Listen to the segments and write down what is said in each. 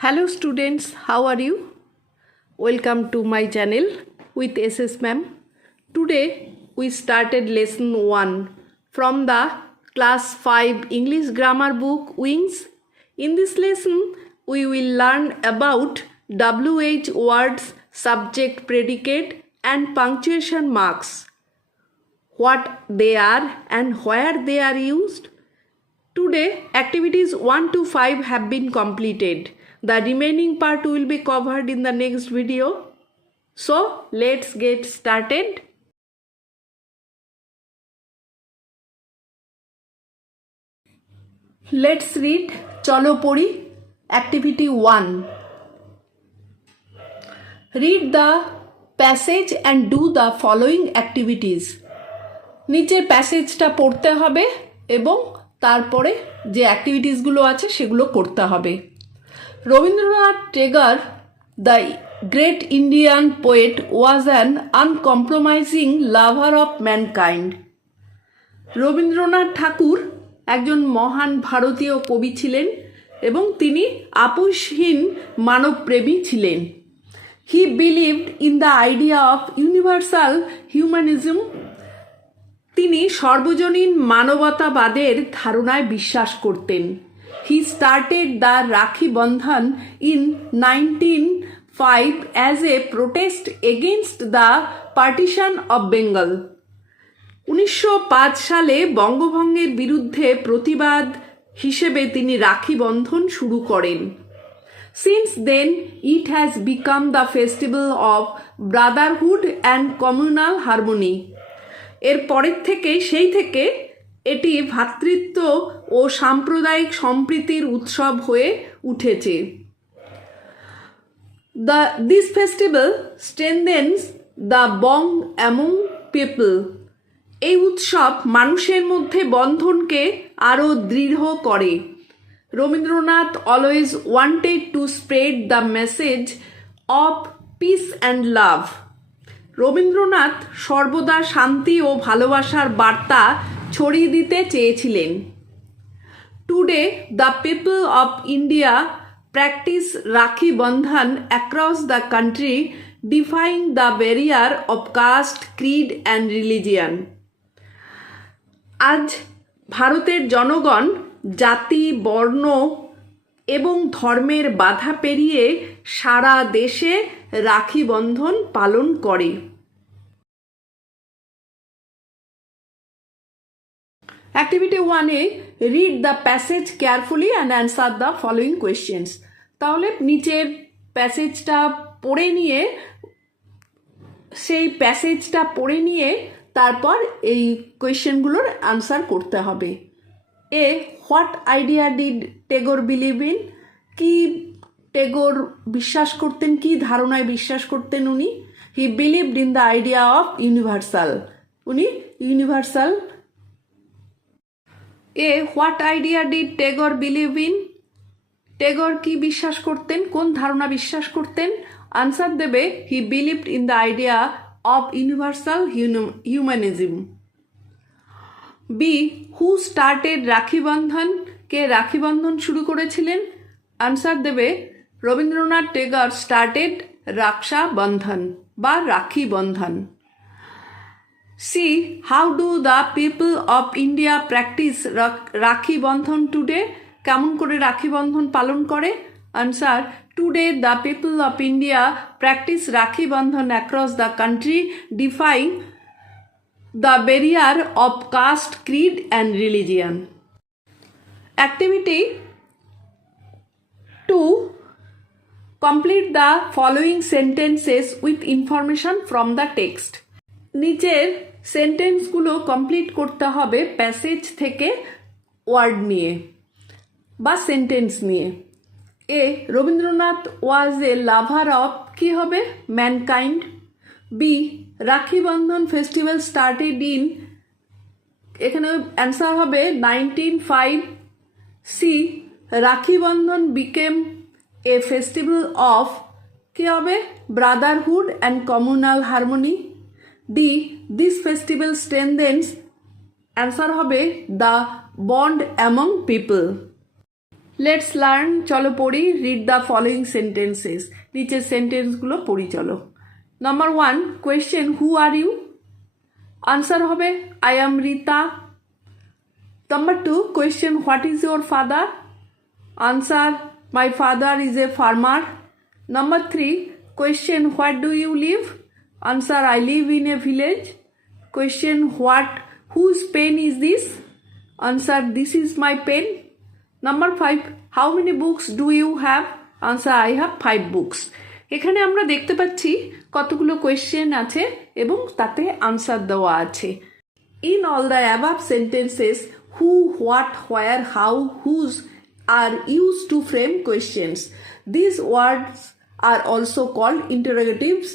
Hello students, how are you? Welcome to my channel with SS ma'am. Today we started lesson 1 from the class 5 English grammar book Wings. In this lesson we will learn about WH words, subject, predicate and punctuation marks, what they are and where they are used. Today, activities 1 to 5 have been completed. The remaining part will be covered in the next video. So, let's get started. Let's read Cholo Pori, Activity 1. Read the passage and do the following activities. নিচের প্যাসেজটা পড়তে হবে এবং তারপরে যে অ্যাক্টিভিটিসগুলো আছে সেগুলো করতে হবে। Rabindranath Tagore, the great Indian poet, was an uncompromising lover of mankind. Rabindranath Thakur একজন মহান ভারতীয় কবি ছিলেন এবং তিনি আপোষহীন মানবপ্রেমী ছিলেন। হি believed in the idea of universal humanism. তিনি সর্বজনীন মানবতাবাদের ধারণায় বিশ্বাস করতেন। হি started the Rakhi Bandhan in 1905 as a protest against the partition of Bengal. 1905 সালে বঙ্গভঙ্গের বিরুদ্ধে প্রতিবাদ হিসেবে তিনি রাখি বন্ধন শুরু করেন। Since then it has become the festival of brotherhood and communal harmony. এর পরের থেকে এটি ভ্রাতৃত্ব ও সাম্প্রদায়িক সম্প্রীতির উৎসব হয়ে উঠেছে। This festival strengthens the bond among people. এই উৎসব মানুষের মধ্যে বন্ধনকে আরও দৃঢ় করে। Rabindranath always wanted to spread the message of peace and love. রবীন্দ্রনাথ সর্বদা শান্তি ও ভালোবাসার বার্তা ছড়িয়ে দিতে চেয়েছিলেন। Today the people of India practise Rakhi Bandhan across the country, defying the barrier of caste, creed and religion. আজ ভারতের জনগণ জাতি, বর্ণ এবং ধর্মের বাধা পেরিয়ে সারা দেশে রাখি বন্ধন পালন করে। অ্যাক্টিভিটি 1-এ read the passage carefully and answer the following questions. তাহলে নিচের প্যাসেজটা পড়ে নিয়ে তারপর এই কোয়েশ্চেনগুলোর আনসার করতে হবে। A, what idea did Tagore believe in? কি টেগর বিশ্বাস করতেন, কি ধারণায় বিশ্বাস করতেন উনি? He believed in the idea of universal. উনি universal. A, what idea did Tagore believe in? Tagore কি বিশ্বাস করতেন, কোন ধারণা বিশ্বাস করতেন? আনসার দেবে he believed in the idea of universal humanism. B, who started Rakhi Bandhan? কে রাখি বন্ধন শুরু করেছিলেন? আনসার দেবে রবীন্দ্রনাথ টেগর স্টার্টেড রাক্ষা বন্ধন বা Rakhi Bandhan. C, how do the people of India practise Rakhi Bandhan today? কেমন করে রাখি বন্ধন পালন করে? Answer, today the people of India practise Rakhi Bandhan across the country, defying the barrier of caste, creed and religion. Activity 2. Complete the following sentences with information from the text. নিচের সেন্টেন্সগুলো complete করতে হবে passage থেকে word নিয়ে বা sentence নিয়ে। এ, রবীন্দ্রনাথ ওয়াজ এ lover of, কি হবে? Mankind. B, Rakhi Bandhan festival started in, এখানে অ্যান্সার হবে 1905। C, Rakhi Bandhan became a festival of, কি হবে? Brotherhood and communal harmony. D, this festival strengthens, answer হবে the bond among people. Let's learn, চলো পড়ি। রিড দ্য ফলোয়িং সেন্টেন্সেস, নিচের সেন্টেন্সগুলো পড়ি চলো। Number 1, question who are you? Answer হবে I am Rita. Number 2, question what is your father? Answer my father is a farmer. Number 3, question what do you live? Answer I live in a village. Question whose pen is this? Answer this is my pen. Number 5, how many books do you have? Answer I have 5 books. এখানে আমরা দেখতে পাচ্ছি কতগুলো question আছে এবং তাতে answer দেওয়া আছে। In all the above sentences, who, what, where, how, whose are used to frame questions. These words are also called interrogatives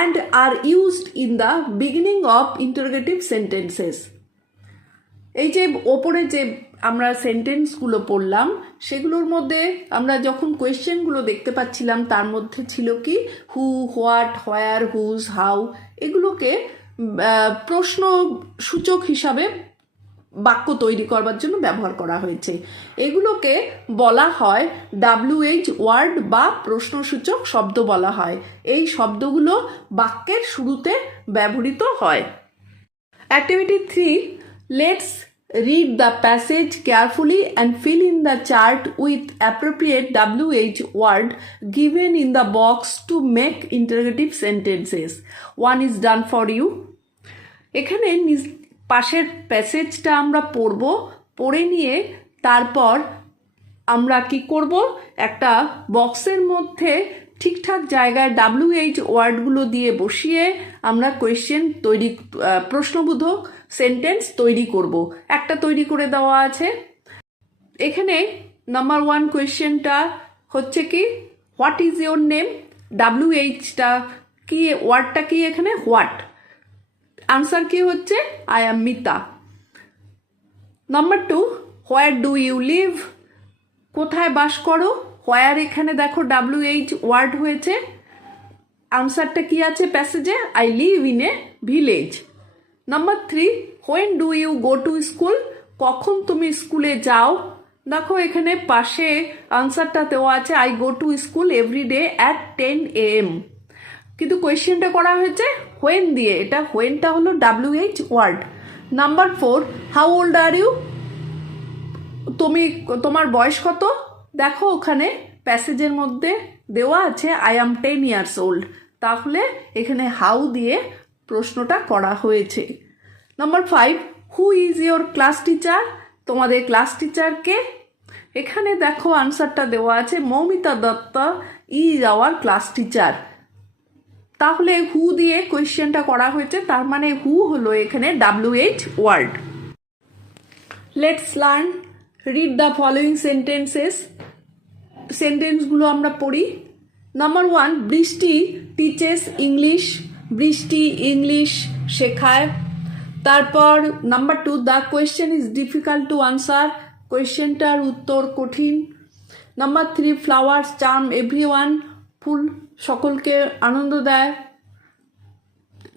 and are used in the beginning of interrogative sentences. এই যে ওপরে যে আমরা সেন্টেন্সগুলো পড়লাম সেগুলোর মধ্যে আমরা যখন কোয়েশ্চেনগুলো দেখতে পাচ্ছিলাম তার মধ্যে ছিল কি হু, হোয়াট, হোয়ার, হুজ, হাউ, এগুলোকে প্রশ্নসূচক হিসাবে বাক্য তৈরি করবার জন্য ব্যবহার করা হয়েছে। এগুলোকে বলা হয় WH ওয়ার্ড বা প্রশ্নসূচক শব্দ বলা হয়। এই শব্দগুলো বাক্যের শুরুতে ব্যবহৃত হয়। Activity 3, let's read the passage carefully and fill in the chart with appropriate WH word given in the box to make interrogative sentences. One is done for you. এখানে পাশের প্যাসেজটা আমরা পড়ব, পড়ে নিয়ে তারপর আমরা কি করব, একটা বক্সের মধ্যে ঠিকঠাক জায়গায় WH ওয়ার্ডগুলো দিয়ে বসিয়ে আমরা কোয়েশ্চেন তৈরি, প্রশ্নবোধক সেন্টেন্স তৈরি করব। একটা তৈরি করে দেওয়া আছে। এখানে নাম্বার 1 কোয়েশ্চেনটা হচ্ছে কি হোয়াট ইজ ইয়োর নেম? WHটা কি, ওয়ার্ডটা কি এখানে হোয়াট। আনসার কি হচ্ছে I am Mita. Number 2, where do you live? কোথায় বাস করো? হোয়ার এখানে দেখো WH ওয়ার্ড হয়েছে। আনসারটা কি আছে প্যাসেজে? I live in a village. Number 3, when do you go to school? কখন তুমি স্কুলে যাও? দেখো এখানে পাশে আনসারটা দেওয়া আছে I go to school every day at 10 AM, কিন্তু কোয়েশ্চেনটা করা হয়েছে হোয়েন দিয়ে। এটা হোয়েনটা হলো WH word. Number 4, how old are you? তোমার বয়স কত? দেখো ওখানে প্যাসেজের মধ্যে দেওয়া আছে আই অ্যাম 10 years old, তাহলে এখানে হাউ দিয়ে প্রশ্নটা করা হয়েছে। Number 5, who is your class teacher? তোমাদের ক্লাস টিচারকে? এখানে দেখো আনসারটা দেওয়া আছে Moumita Dutta is our class teacher, তাহলে হু দিয়ে কোয়েশ্চেনটা করা হয়েছে, তার মানে হু হলো এখানে WH word. Let's learn, read the following sentences, সেন্টেন্সগুলো আমরা পড়ি। নাম্বার 1, বৃষ্টি টিচেস ইংলিশ, বৃষ্টি ইংলিশ শেখায়। তারপর number 2, the question is difficult to answer, কোয়েশ্চেনটার উত্তর কঠিন। নাম্বার 3, ফ্লাওয়ার্স চার্ম এভরিওয়ান, ফুল সকলকে আনন্দ দেয়।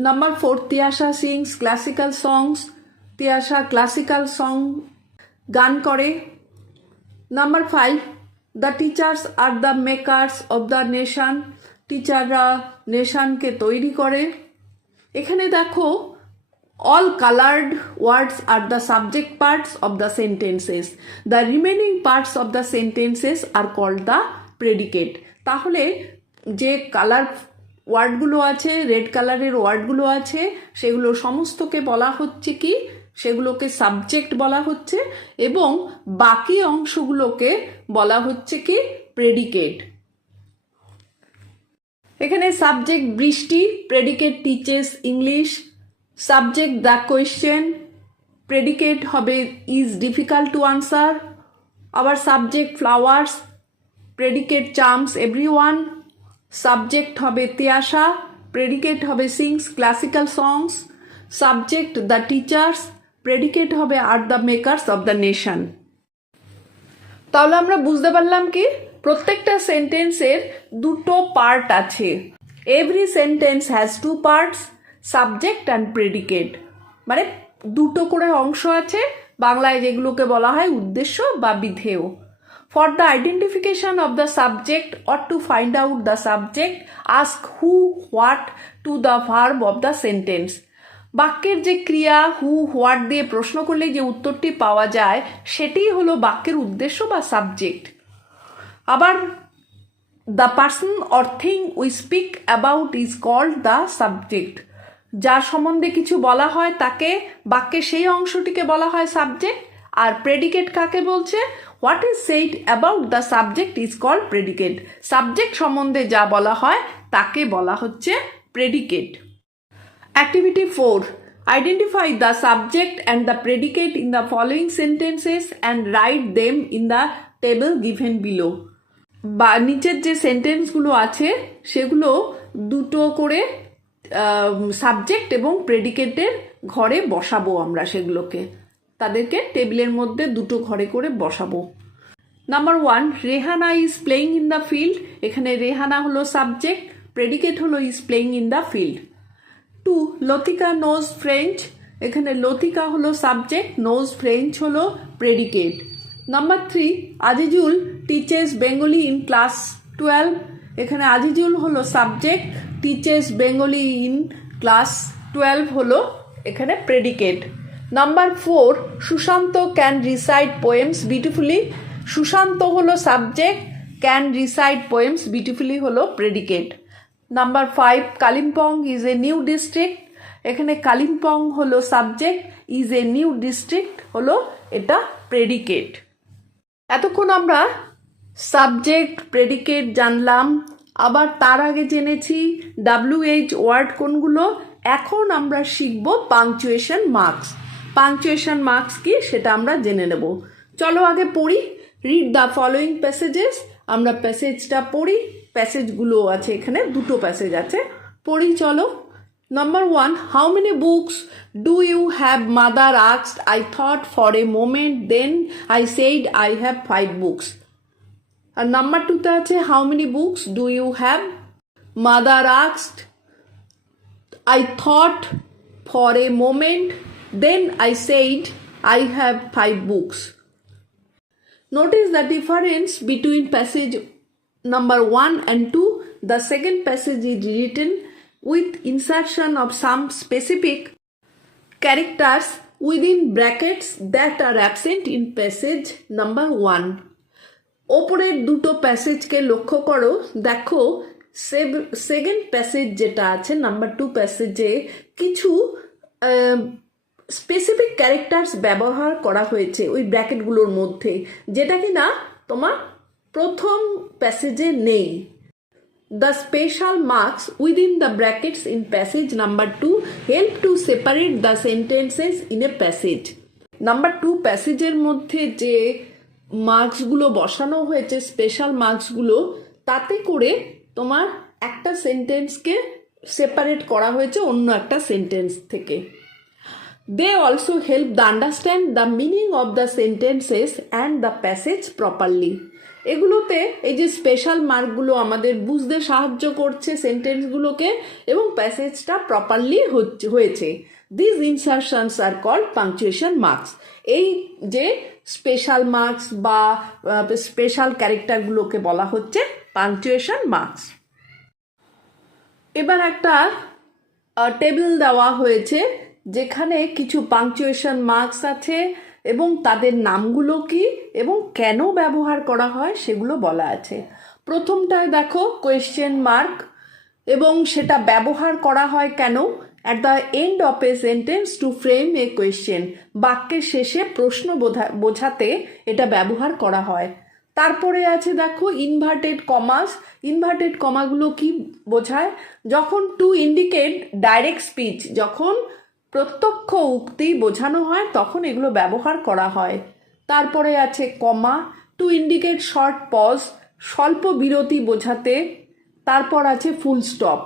Number 4, Tiasha sings classical songs, Tiasha classical song গান করে। Number 5, the teachers are the makers of the nation, টিচাররা নেশনকে তৈরি করে। এখানে দেখো all colored words are the subject parts of the sentences. The remaining parts of the sentences are called the predicate. তাহলে যে কালার ওয়ার্ডগুলো আছে, রেড কালারের ওয়ার্ডগুলো আছে, সেগুলো সমস্তকে বলা হচ্ছে কি, সেগুলোকে সাবজেক্ট বলা হচ্ছে এবং বাকি অংশগুলোকে বলা হচ্ছে কি প্রেডিকেট। এখানে subject Brishti, predicate teaches English, subject the question, predicate হবে ইজ ডিফিকাল্ট টু আনসার, আবার subject flowers, predicate charms everyone, subject হবে তিয়াশা, প্রেডিকেট হবে sings classical songs, subject the teachers, predicate হবে are the makers of the nation. তাহলে আমরা বুঝতে পারলাম কি প্রত্যেকটা সেন্টেন্সের দুটো পার্ট আছে। Every sentence has 2 parts, subject and predicate, মানে দুটো করে অংশ আছে, বাংলায় যেগুলোকে বলা হয় উদ্দেশ্য বা বিধেয়। For the identification of the subject or to find out the subject, ask who, what to the verb of the sentence. বাক্যের যে ক্রিয়া হু হোয়াট দিয়ে প্রশ্ন করলে যে উত্তরটি পাওয়া যায় সেটিই হলো বাক্যের উদ্দেশ্য বা সাবজেক্ট। আবার the person or thing we speak about is called the subject. যার সম্বন্ধে কিছু বলা হয় তাকে বাক্যের সেই অংশটিকে বলা হয় সাবজেক্ট। আর প্রেডিকেট কাকে বলছে? What is said about the subject is called predicate. Subject সম্বন্ধে যা বলা হয় তাকে বলা হচ্ছে predicate. Activity 4. Identify the subject and the predicate in the following sentences and write them in the table given below. বা নিচের যে সেন্টেন্সগুলো আছে সেগুলো দুটো করে সাবজেক্ট এবং প্রেডিকেটের ঘরে বসাবো আমরা, সেগুলোকে তাদেরকে টেবিলের মধ্যে দুটো ঘরে করে বসাবো। Number 1, Rehana is playing in the field. এখানে রেহানা হলো সাবজেক্ট, প্রেডিকেট হলো is playing in the field. 2, Latika knows French. এখানে লতিকা হলো সাবজেক্ট, নোজ ফ্রেঞ্চ হলো predicate. Number 3, Azizul teaches Bengali in class 12। এখানে আজিজুল হলো subject, teaches Bengali in class 12 হলো এখানে predicate. Number 4, Sushant can recite poems beautifully. Sushant হলো subject, can recite poems beautifully হলো predicate. Number 5, Kalimpong is a new district. এখানে কালিম্পং হলো subject, is a new district হলো এটা প্রেডিকেট। এতক্ষণ আমরা সাবজেক্ট প্রেডিকেট জানলাম, আবার তার আগে জেনেছি WH ওয়ার্ড কোনগুলো। এখন আমরা শিখব পাংচুয়েশন মার্কস। পাংচুয়েশন মার্কস কি সেটা আমরা জেনে নেব। চলো আগে পড়ি। Read the following passages. আমরা প্যাসেজটা পড়ি। প্যাসেজগুলো আছে এখানে, দুটো প্যাসেজ আছে, পড়ি চলো। Number 1, how many books do you have? Mother asked. I thought for a moment, then I said I have 5 books. আর নাম্বার 2তে আছে how many books do you have? Mother asked, I thought for a moment, then I said I have 5 books. Notice the difference between passage number 1 and 2. The second passage is written with insertion of some specific characters within brackets that are absent in passage number 1. ওপরের দুটো প্যাসেজকে লক্ষ্য করো, দেখো second passage যেটা আছে number 2 প্যাসেজে কিছু specific characters ব্যবহার করা হয়েছে ওই ব্র্যাকেটগুলোর মধ্যে, যেটা কিনা তোমার প্রথম প্যাসেজে নেই। The special marks within the brackets in passage number 2 help to separate the sentences in a passage. Number 2 প্যাসেজের মধ্যে যে মার্কসগুলো বসানো হয়েছে, স্পেশাল মার্কসগুলো, তাতে করে তোমার একটা সেন্টেন্সকে সেপারেট করা হয়েছে অন্য একটা সেন্টেন্স থেকে। They also help the understand the meaning of the sentences and the passage properly. এগুলোতে এই যে স্পেশাল মার্কগুলো আমাদের বুঝতে সাহায্য করছে সেন্টেন্সগুলোকে, এবং প্যাসেজটা প্রপারলি হয়েছে। These insertions are called punctuation marks. এই যে স্পেশাল মার্কস বা স্পেশাল ক্যারেক্টারগুলোকে বলা হচ্ছে পাংচুয়েশন মার্কস। এবার একটা টেবিল দেওয়া হয়েছে যেখানে কিছু পাংচুয়েশন মার্কস আছে এবং তাদের নামগুলো কি এবং কেন ব্যবহার করা হয় সেগুলো বলা আছে। প্রথমটায় দেখো কোয়েশ্চেন মার্ক, এবং সেটা ব্যবহার করা হয় কেন? At the end of a sentence to frame a question. বাক্যের শেষে প্রশ্ন বোঝাতে এটা ব্যবহার করা হয়। তারপরে আছে দেখো ইনভার্টেড কমাস। ইনভার্টেড কমাগুলো কি বোঝায়? যখন টু ইন্ডিকেট ডাইরেক্ট স্পিচ, যখন প্রত্যক্ষ উক্তি বোঝানো হয় তখন এগুলো ব্যবহার করা হয়। তারপরে আছে কমা, টু ইন্ডিকেট শর্ট পজ, স্বল্প বিরতি বোঝাতে। তারপর আছে full stop,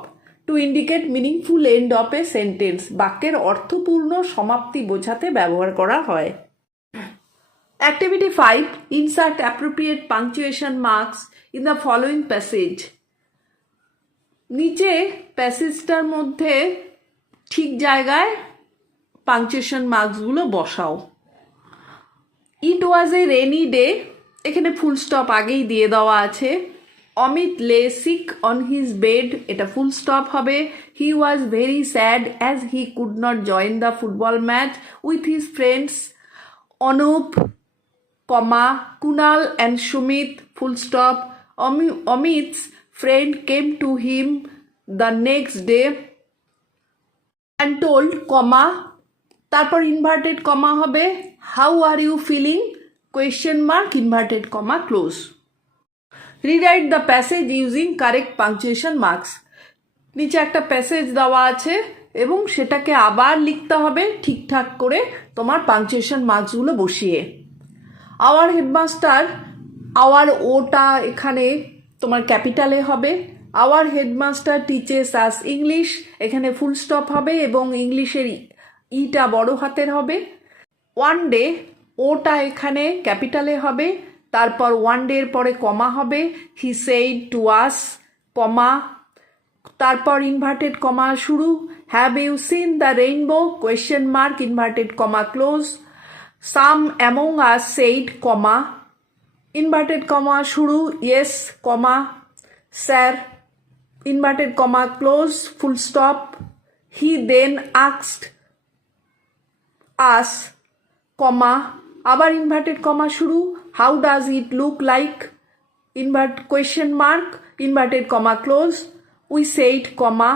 to indicate meaningful end of a sentence, বাক্যের অর্থপূর্ণ সমাপ্তি বোঝাতে ব্যবহার করা হয়। Activity 5, insert appropriate punctuation marks in the following passage. নিচে প্যাসেজটার মধ্যে ঠিক জায়গায় পাংচুয়েশন মার্কসগুলো বসাও। ইট ওয়াজ এ রেনি ডে, এখানে ফুল স্টপ আগেই দিয়ে দেওয়া আছে। অমিত লে সিক অন হিজ বেড, এটা ফুল স্টপ হবে। He was very sad as he could not join the football match with his friends Anup, comma, Kunal and Sumit, full stop. অমিত's friend came to him the next day and told, comma, তারপর inverted comma হবে, how are you feeling, question mark, inverted comma, close. Rewrite the passage using correct punctuation marks, নিচে একটা passage দেওয়া আছে এবং সেটাকে আবার লিখতে হবে ঠিকঠাক করে তোমার পাংচুয়েশন মার্কসগুলো বসিয়ে। আওয়ার হেডমাস্টার, আওয়ার ওটা এখানে তোমার ক্যাপিটালে হবে। Our headmaster teaches us English, এখানে ফুল স্টপ হবে এবং ইংলিশের ইটা বড় হাতের হবে। ওয়ান ডে, ওটা এখানে ক্যাপিটালে হবে, তারপর ওয়ান ডে এর পরে কমা হবে। হি সেইড টু আস, কমা, তারপর ইনভার্টেড কমা শুরু। Have you seen the rainbow, question mark, inverted comma, close. Some among us said, comma, inverted comma শুরু, yes, comma, sir, inverted comma, close, full stop. He then asked us, comma, আবার inverted comma শুরু, how does it look like, question mark, inverted comma, close. We said, comma,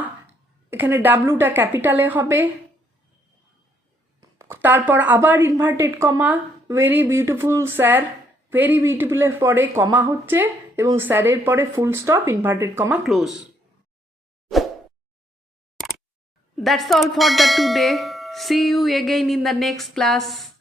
এখানে ডাব্লুটা ক্যাপিটালে হবে, তারপর আবার inverted comma, very beautiful sir, very বিউটিফুলের পরে কমা হচ্ছে এবং স্যারের পরে full stop, inverted comma, close. That's all for the today. See you again in the next class.